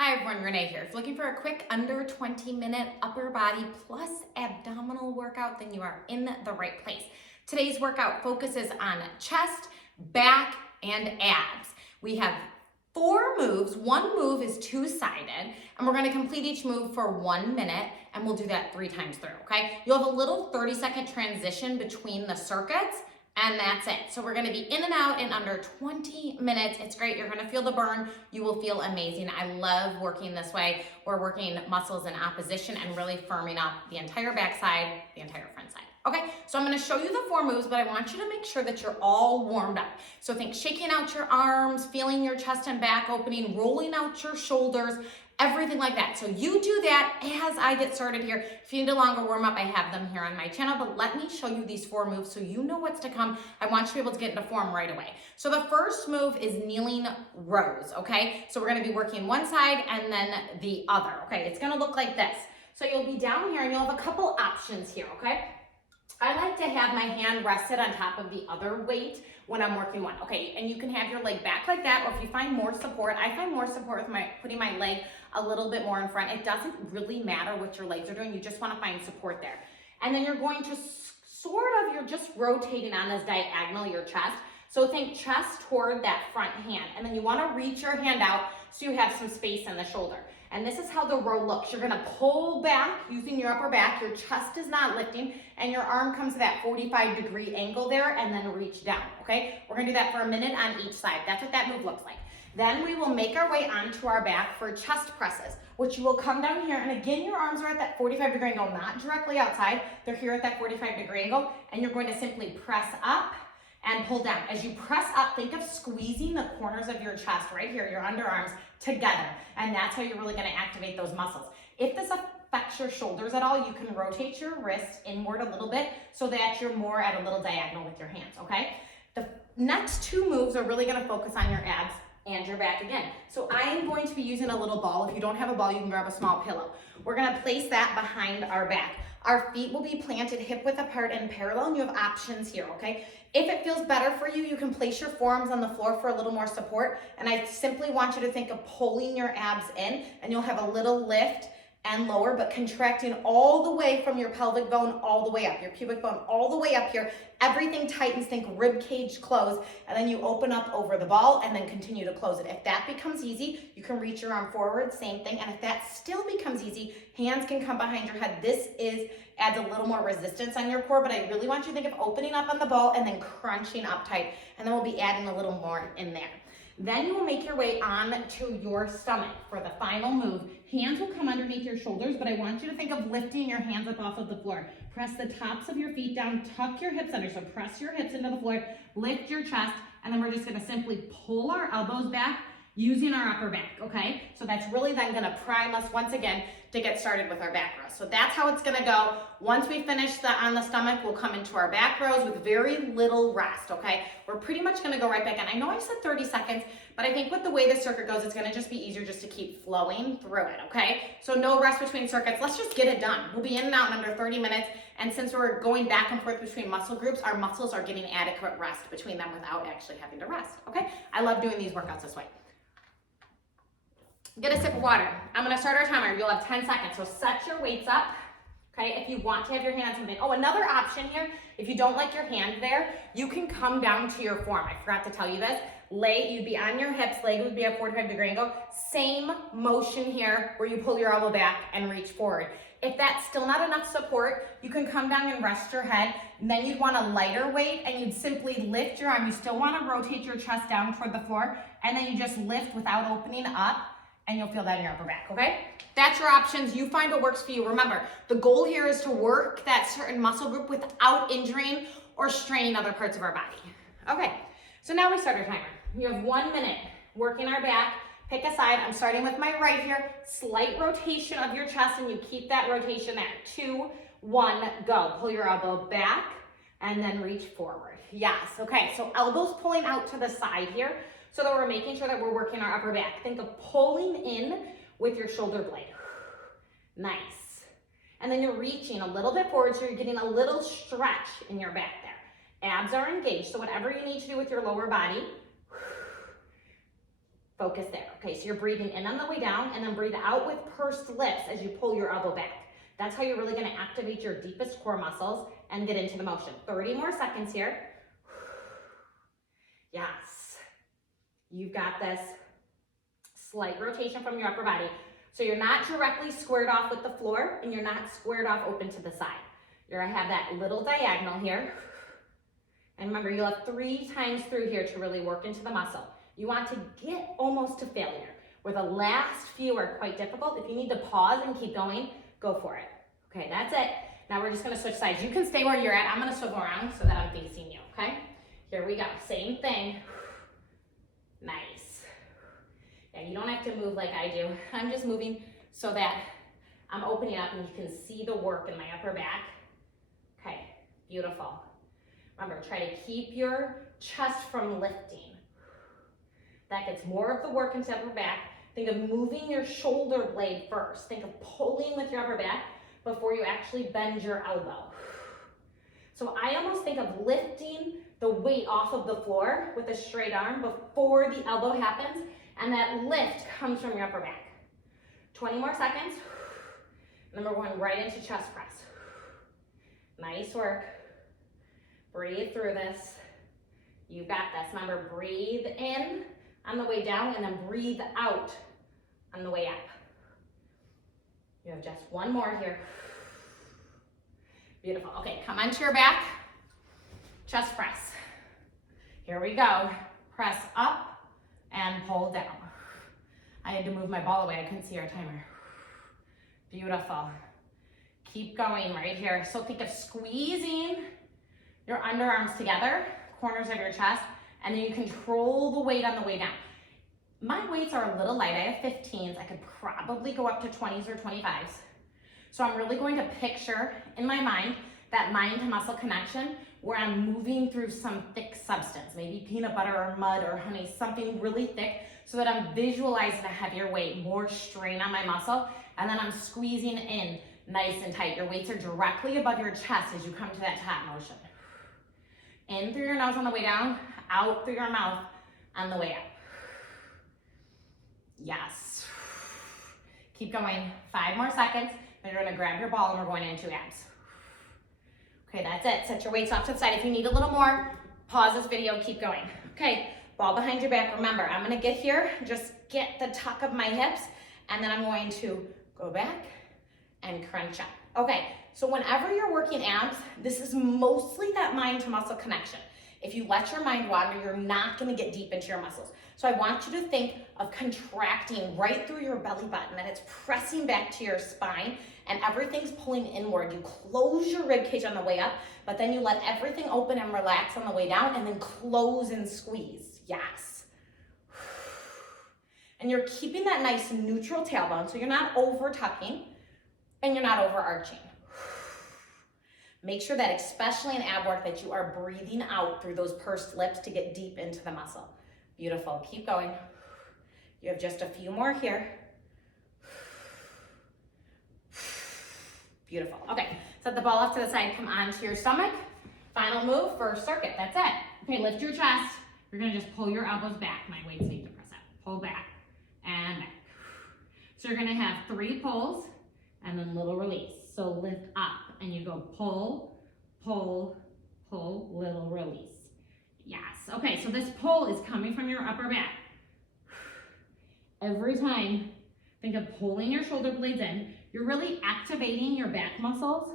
Hi everyone, Renee here. If you're looking for a quick under 20-minute upper body plus abdominal workout, then you are in the right place. Today's workout focuses on chest, back, and abs. We have 4 moves. One move is two-sided, and we're gonna complete each move for 1 minute, and we'll do that 3 times through, okay? You'll have a little 30-second transition between the circuits, and that's it. So we're gonna be in and out in under 20 minutes. It's great, you're gonna feel the burn. You will feel amazing. I love working this way. We're working muscles in opposition and really firming up the entire backside, the entire front side. Okay, so I'm gonna show you the 4 moves, but I want you to make sure that you're all warmed up. So think shaking out your arms, feeling your chest and back opening, rolling out your shoulders, everything like that. So you do that as I get started here. If you need a longer warm up, I have them here on my channel, but let me show you these 4 moves so you know what's to come. I want you to be able to get into form right away. So the first move is kneeling rows, okay? So we're gonna be working one side and then the other, okay? It's gonna look like this. So you'll be down here and you'll have a couple options here, okay? I like to have my hand rested on top of the other weight when I'm working one, okay? And you can have your leg back like that, or if you find more support, I find more support with putting my leg a little bit more in front. It doesn't really matter what your legs are doing, you just wanna find support there. And then you're going to you're just rotating on this diagonal, your chest. So think chest toward that front hand, and then you wanna reach your hand out so you have some space in the shoulder. And this is how the row looks. You're gonna pull back using your upper back, your chest is not lifting, and your arm comes to that 45-degree angle there, and then reach down, okay? We're gonna do that for a minute on each side. That's what that move looks like. Then we will make our way onto our back for chest presses, which you will come down here, and again, your arms are at that 45-degree angle, not directly outside. They're here at that 45-degree angle, and you're going to simply press up and pull down. As you press up, think of squeezing the corners of your chest right here, your underarms, together. And that's how you're really gonna activate those muscles. If this affects your shoulders at all, you can rotate your wrist inward a little bit so that you're more at a little diagonal with your hands, okay? The next 2 moves are really gonna focus on your abs and your back again. So I am going to be using a little ball. If you don't have a ball, you can grab a small pillow. We're gonna place that behind our back. Our feet will be planted hip width apart and parallel, and you have options here, okay? If it feels better for you, you can place your forearms on the floor for a little more support, and I simply want you to think of pulling your abs in, and you'll have a little lift and lower, but contracting all the way from your pelvic bone all the way up, your pubic bone all the way up here. Everything tightens, think rib cage close, and then you open up over the ball and then continue to close it. If that becomes easy, you can reach your arm forward, same thing, and if that still becomes easy, hands can come behind your head. This adds a little more resistance on your core, but I really want you to think of opening up on the ball and then crunching up tight, and then we'll be adding a little more in there. Then you will make your way on to your stomach for the final move. Hands will come underneath your shoulders, but I want you to think of lifting your hands up off of the floor. Press the tops of your feet down, tuck your hips under. So press your hips into the floor, lift your chest, and then we're just gonna simply pull our elbows back using our upper back, okay? So that's really then gonna prime us once again to get started with our back rows. So that's how it's gonna go. Once we finish on the stomach, we'll come into our back rows with very little rest, okay? We're pretty much gonna go right back in. I know I said 30 seconds, but I think with the way the circuit goes, it's gonna just be easier just to keep flowing through it, okay? So no rest between circuits, let's just get it done. We'll be in and out in under 30 minutes, and since we're going back and forth between muscle groups, our muscles are getting adequate rest between them without actually having to rest, okay? I love doing these workouts this way. Get a sip of water. I'm gonna start our timer. You'll have 10 seconds. So set your weights up, okay? If you want to have your hands something. Oh, another option here, if you don't like your hand there, you can come down to your form. I forgot to tell you this. You'd be on your hips, leg would be at 45-degree angle. Same motion here where you pull your elbow back and reach forward. If that's still not enough support, you can come down and rest your head. And then you'd want a lighter weight and you'd simply lift your arm. You still wanna rotate your chest down toward the floor, and then you just lift without opening up, and you'll feel that in your upper back, okay? That's your options. You find what works for you. Remember, the goal here is to work that certain muscle group without injuring or straining other parts of our body. Okay, so now we start our timer. You have 1 minute working our back. Pick a side. I'm starting with my right here. Slight rotation of your chest, and you keep that rotation there. 2, 1, go. Pull your elbow back and then reach forward. Yes, okay, so elbows pulling out to the side here, so that we're making sure that we're working our upper back. Think of pulling in with your shoulder blade. Nice. And then you're reaching a little bit forward, so you're getting a little stretch in your back there. Abs are engaged, so whatever you need to do with your lower body, Focus there. Okay, so you're breathing in on the way down and then breathe out with pursed lips as you pull your elbow back. That's how you're really gonna activate your deepest core muscles and get into the motion. 30 more seconds here. Yes, you've got this. Slight rotation from your upper body. So you're not directly squared off with the floor and you're not squared off open to the side. You're gonna have that little diagonal here. And remember, you'll have 3 times through here to really work into the muscle. You want to get almost to failure, where the last few are quite difficult. If you need to pause and keep going, go for it. Okay, that's it. Now we're just gonna switch sides. You can stay where you're at. I'm gonna swivel around so that I'm facing you, okay? Here we go, same thing. Nice. Yeah, you don't have to move like I do. I'm just moving so that I'm opening up and you can see the work in my upper back. Okay, beautiful. Remember, try to keep your chest from lifting. That gets more of the work into upper back. Think of moving your shoulder blade first. Think of pulling with your upper back before you actually bend your elbow. So I almost think of lifting the weight off of the floor with a straight arm before the elbow happens, and that lift comes from your upper back. 20 more seconds. And then we're going right into chest press. Nice work. Breathe through this. You've got this. Remember, breathe in on the way down and then breathe out on the way up. You have just one more here. Beautiful. Okay, come onto your back. Chest press. Here we go. Press up and pull down. I had to move my ball away. I couldn't see our timer. Beautiful. Keep going right here. So think of squeezing your underarms together, corners of your chest, and then you control the weight on the way down. My weights are a little light. I have 15s. I could probably go up to 20s or 25s. So I'm really going to picture in my mind that mind to muscle connection where I'm moving through some thick substance, maybe peanut butter or mud or honey, something really thick, so that I'm visualizing a heavier weight, more strain on my muscle, and then I'm squeezing in nice and tight. Your weights are directly above your chest as you come to that top motion. In through your nose on the way down, out through your mouth on the way up. Yes. Keep going. 5 more seconds. Then you're gonna grab your ball and we're going into abs. Okay, that's it. Set your weights off to the side. If you need a little more, pause this video, keep going. Okay, ball behind your back. Remember, I'm gonna get here, just get the tuck of my hips, and then I'm going to go back and crunch up. Okay, so whenever you're working abs, this is mostly that mind to muscle connection. If you let your mind wander, you're not gonna get deep into your muscles. So I want you to think of contracting right through your belly button, that it's pressing back to your spine and everything's pulling inward. You close your rib cage on the way up, but then you let everything open and relax on the way down and then close and squeeze. Yes. And you're keeping that nice neutral tailbone, so you're not over tucking and you're not overarching. Make sure that, especially in ab work, that you are breathing out through those pursed lips to get deep into the muscle. Beautiful. Keep going. You have just a few more here. Beautiful. Okay, set the ball off to the side. Come onto your stomach. Final move, first circuit. That's it. Okay, lift your chest. You're going to just pull your elbows back. My weights need to press up. Pull back and back. So you're going to have 3 pulls and then little release. So lift up and you go pull, pull, pull, little release. Yes. Okay, so this pull is coming from your upper back. Every time, think of pulling your shoulder blades in. You're really activating your back muscles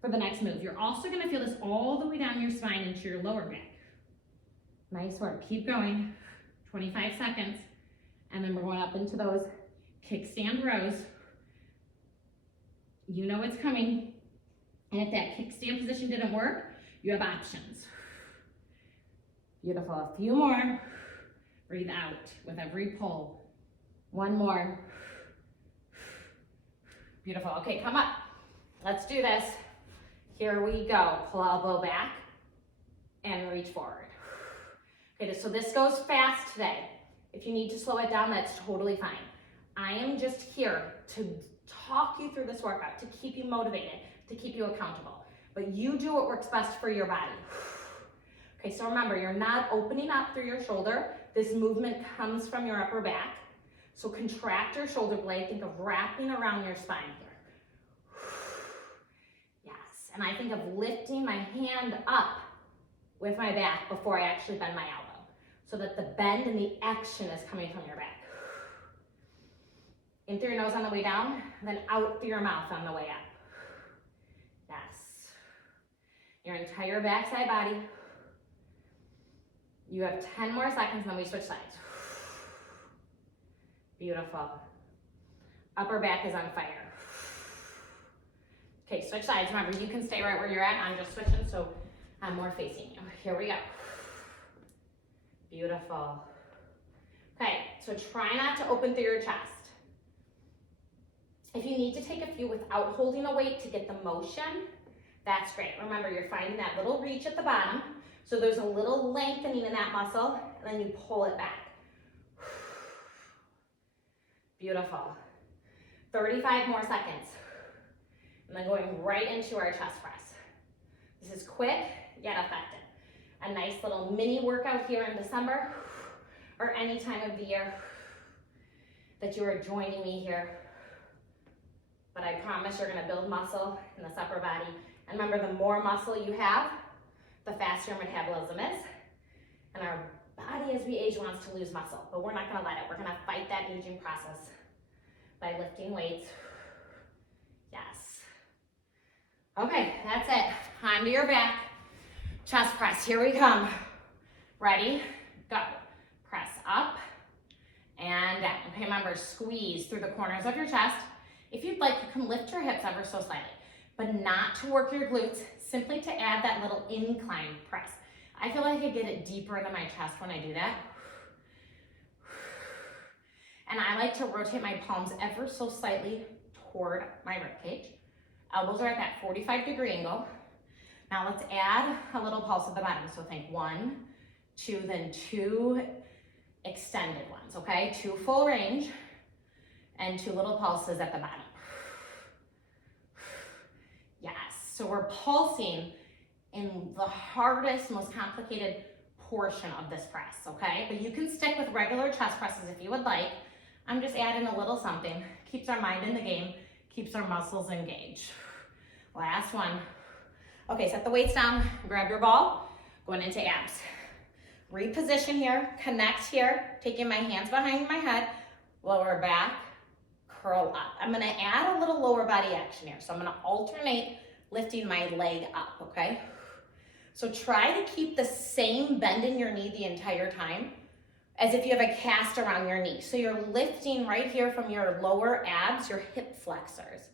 for the next move. You're also going to feel this all the way down your spine into your lower back. Nice work. Keep going. 25 seconds. And then we're going up into those kickstand rows. You know it's coming. And if that kickstand position didn't work, you have options. Beautiful. A few more. Breathe out with every pull. 1 more. Beautiful. Okay, come up. Let's do this. Here we go. Pull elbow back and reach forward. Okay, so this goes fast today. If you need to slow it down, that's totally fine. I am just here to talk you through this workout, to keep you motivated, to keep you accountable. But you do what works best for your body. Okay, so remember, you're not opening up through your shoulder. this movement comes from your upper back. So contract your shoulder blade. Think of wrapping around your spine here. Yes, and I think of lifting my hand up with my back before I actually bend my elbow, so that the bend and the action is coming from your back. In through your nose on the way down, then out through your mouth on the way up. Yes. Your entire backside body. You have 10 more seconds, and then we switch sides. Beautiful. Upper back is on fire. Okay, switch sides. Remember, you can stay right where you're at. I'm just switching, so I'm more facing you. Here we go. Beautiful. Okay, so try not to open through your chest. If you need to take a few without holding a weight to get the motion, that's great. Remember, you're finding that little reach at the bottom, so there's a little lengthening in that muscle, and then you pull it back. Beautiful. 35 more seconds. And then going right into our chest press. This is quick, yet effective. A nice little mini workout here in December, or any time of the year that you are joining me here. But I promise you're gonna build muscle in this upper body. And remember, the more muscle you have, the faster your metabolism is. And our body as we age wants to lose muscle, but we're not gonna let it. We're gonna fight that aging process by lifting weights. Yes. Okay, that's it. Onto your back. Chest press, here we come. Ready, go. Press up and down. Okay, remember, squeeze through the corners of your chest. If you'd like, you can lift your hips ever so slightly, but not to work your glutes, simply to add that little incline press. I feel like I get it deeper into my chest when I do that. And I like to rotate my palms ever so slightly toward my ribcage. Elbows are at that 45-degree angle. Now let's add a little pulse at the bottom. So think 1, 2, then 2 extended ones, okay? 2 full range and 2 little pulses at the bottom. Yes, so we're pulsing in the hardest, most complicated portion of this press, okay? But you can stick with regular chest presses if you would like. I'm just adding a little something. Keeps our mind in the game, keeps our muscles engaged. Last one. Okay, set the weights down, grab your ball, going into abs. Reposition here, connect here, taking my hands behind my head, lower back, curl up. I'm gonna add a little lower body action here. So I'm gonna alternate lifting my leg up, okay? So try to keep the same bend in your knee the entire time as if you have a cast around your knee. So you're lifting right here from your lower abs, your hip flexors.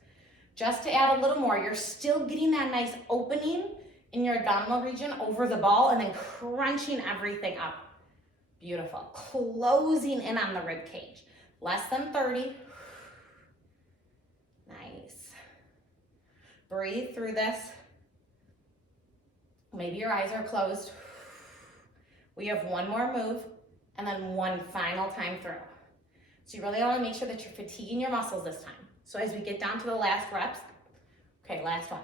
Just to add a little more, you're still getting that nice opening in your abdominal region over the ball and then crunching everything up. Beautiful. Closing in on the rib cage. Less than 30. Nice. Breathe through this. Maybe your eyes are closed. We have one more move and then one final time through. So you really want to make sure that you're fatiguing your muscles this time. So as we get down to the last reps, okay, last one.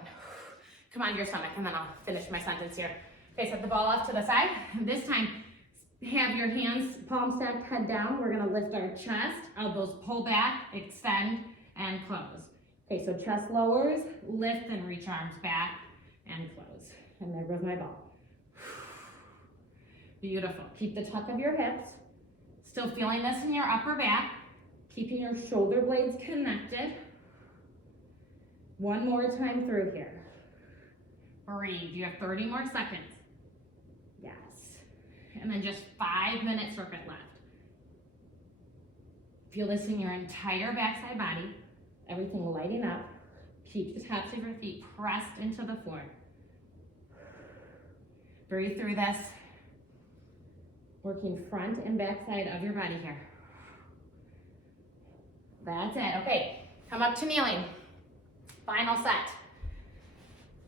Come on to your stomach and then I'll finish my sentence here. Okay, set the ball off to the side. This time, have your hands palm stacked, head down. We're gonna lift our chest, elbows pull back, extend, and close. Okay, so chest lowers, lift and reach arms back and close. And there goes my ball. Beautiful. Keep the tuck of your hips. Still feeling this in your upper back. Keeping your shoulder blades connected. One more time through here. Breathe. You have 30 more seconds. Yes. And then just 5-minute circuit left. Feel this in your entire backside body. Everything lighting up. Keep the tops of your feet pressed into the floor. Breathe through this. Working front and back side of your body here. That's it. Okay, come up to kneeling. Final set.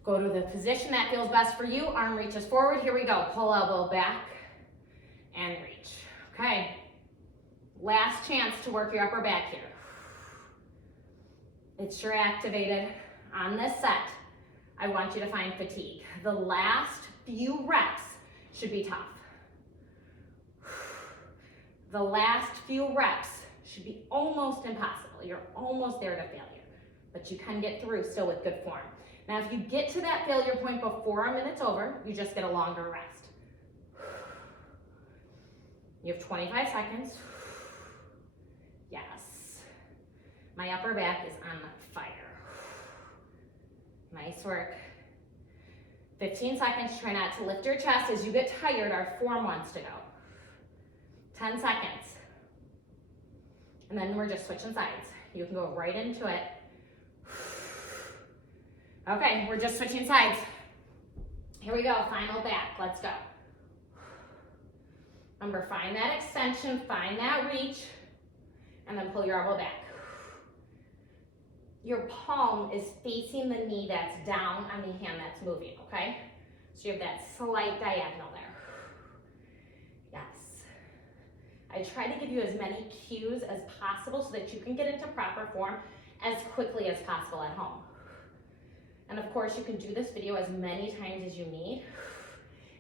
Go to the position that feels best for you. Arm reaches forward. Here we go. Pull elbow back and reach. Okay. Last chance to work your upper back here. It's sure activated. On this set, I want you to find fatigue. The last few reps should be tough. The last few reps should be almost impossible. You're almost there to failure, but you can get through still with good form. Now, if you get to that failure point before a minute's over, you just get a longer rest. You have 25 seconds. Yes. My upper back is on fire. Nice work. 15 seconds. Try not to lift your chest. As you get tired, our form wants to go. 10 seconds. And then we're just switching sides. You can go right into it. Okay, we're just switching sides. Here we go, final back, let's go. Remember, find that extension, find that reach, and then pull your elbow back. Your palm is facing the knee that's down on the hand that's moving, okay? So you have that slight diagonal there. Yes. I try to give you as many cues as possible so that you can get into proper form as quickly as possible at home. And of course, you can do this video as many times as you need.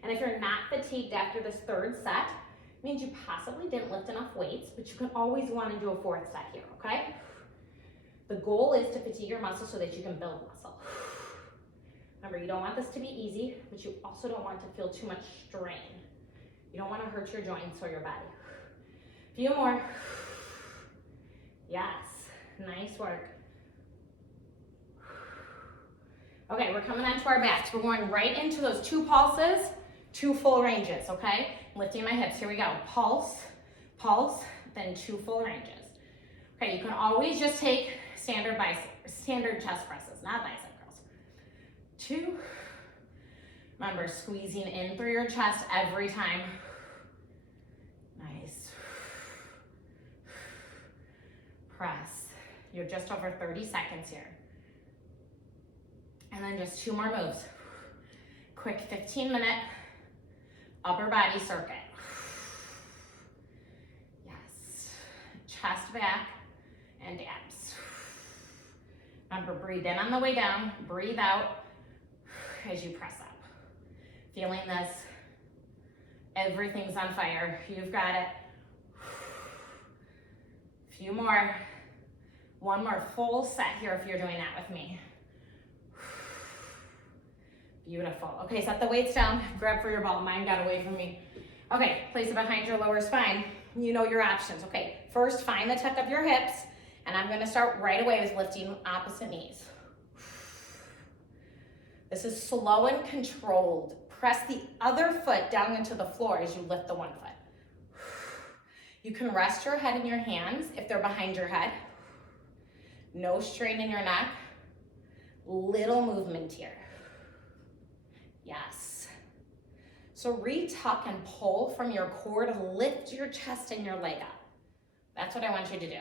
And if you're not fatigued after this third set, it means you possibly didn't lift enough weights, but you can always want to do a fourth set here, okay? The goal is to fatigue your muscle so that you can build muscle. Remember, you don't want this to be easy, but you also don't want to feel too much strain. You don't want to hurt your joints or your body. A few more. Yes, nice work. Okay, we're coming onto our backs. We're going right into those 2 pulses, 2 full ranges, okay? Lifting my hips, here we go. Pulse, pulse, then 2 full ranges. Okay, you can always just take standard chest presses, not bicep curls. 2. Remember, squeezing in through your chest every time. Nice. Press. You're just over 30 seconds here. And then just 2 more moves. Quick 15-minute upper body circuit. Yes. Chest back and abs. Remember, breathe in on the way down, breathe out as you press up. Feeling this. Everything's on fire. You've got it. Few more. 1 more full set here if you're doing that with me. Beautiful. Okay, set the weights down. Grab for your ball. Mine got away from me. Okay, place it behind your lower spine. You know your options. Okay, first find the tuck of your hips, and I'm gonna start right away with lifting opposite knees. This is slow and controlled. Press the other foot down into the floor as you lift the one foot. You can rest your head in your hands if they're behind your head. No strain in your neck. Little movement here. Yes. So retuck and pull from your core to lift your chest and your leg up. That's what I want you to do.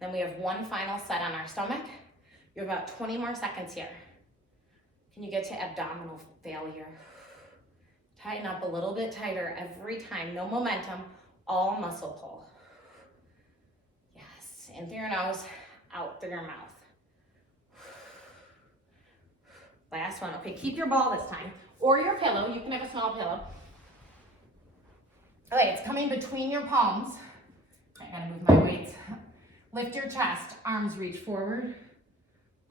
Then we have 1 final set on our stomach. You have about 20 more seconds here. Can you get to abdominal failure? Tighten up a little bit tighter every time. No momentum, all muscle pull. Yes, in through your nose, out through your mouth. Last one. Okay, keep your ball this time, or your pillow. You can have a small pillow. Okay, it's coming between your palms. I gotta move my weights. Lift your chest, arms reach forward,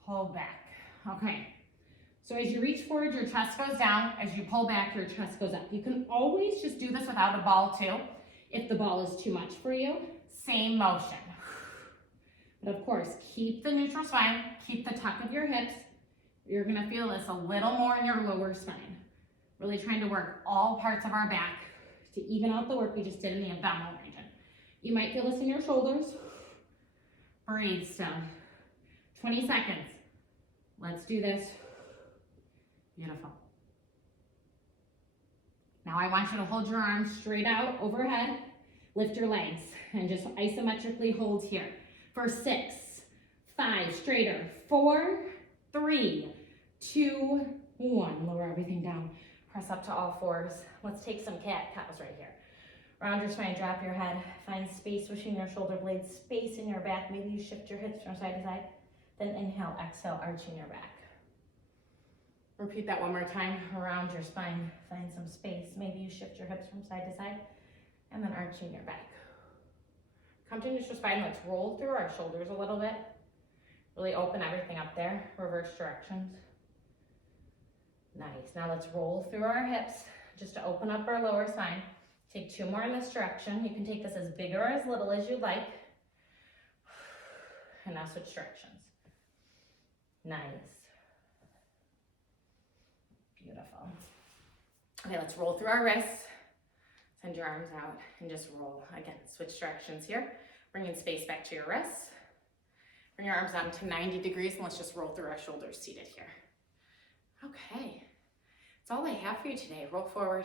pull back. Okay, so as you reach forward, your chest goes down. As you pull back, your chest goes up. You can always just do this without a ball too. If the ball is too much for you, same motion. But of course, keep the neutral spine, keep the tuck of your hips. You're gonna feel this a little more in your lower spine. Really trying to work all parts of our back to even out the work we just did in the abdominal region. You might feel this in your shoulders. Breathe still. 20 seconds. Let's do this. Beautiful. Now I want you to hold your arms straight out overhead. Lift your legs and just isometrically hold here. For 6, 5, straighter, 4, 3, 2, 1. Lower everything down. Press up to all fours. Let's take some cat-cows right here. Round your spine, drop your head. Find space between your shoulder blades, space in your back. Maybe you shift your hips from side to side. Then inhale, exhale, arching your back. Repeat that one more time. Around your spine, find some space. Maybe you shift your hips from side to side. and then arching your back. Come to neutral spine. Let's roll through our shoulders a little bit. Really open everything up there. Reverse directions. Nice. Now let's roll through our hips just to open up our lower spine. Take 2 more in this direction. You can take this as big or as little as you like. And now switch directions. Nice. Beautiful. Okay, let's roll through our wrists. Send your arms out and just roll. Again, switch directions here. Bringing space back to your wrists. Bring your arms down to 90 degrees and let's just roll through our shoulders seated here. Okay, that's all I have for you today. Roll forward.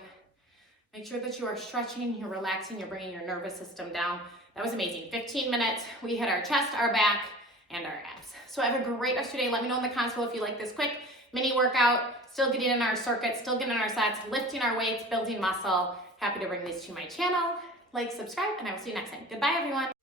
Make sure that you are stretching, you're relaxing, you're bringing your nervous system down. That was amazing. 15 minutes. We hit our chest, our back, and our abs. So have a great rest of your day. Let me know in the comments below if you like this quick mini workout. Still getting in our circuit, still getting in our sets, lifting our weights, building muscle. Happy to bring these to my channel. Like, subscribe, and I will see you next time. Goodbye, everyone.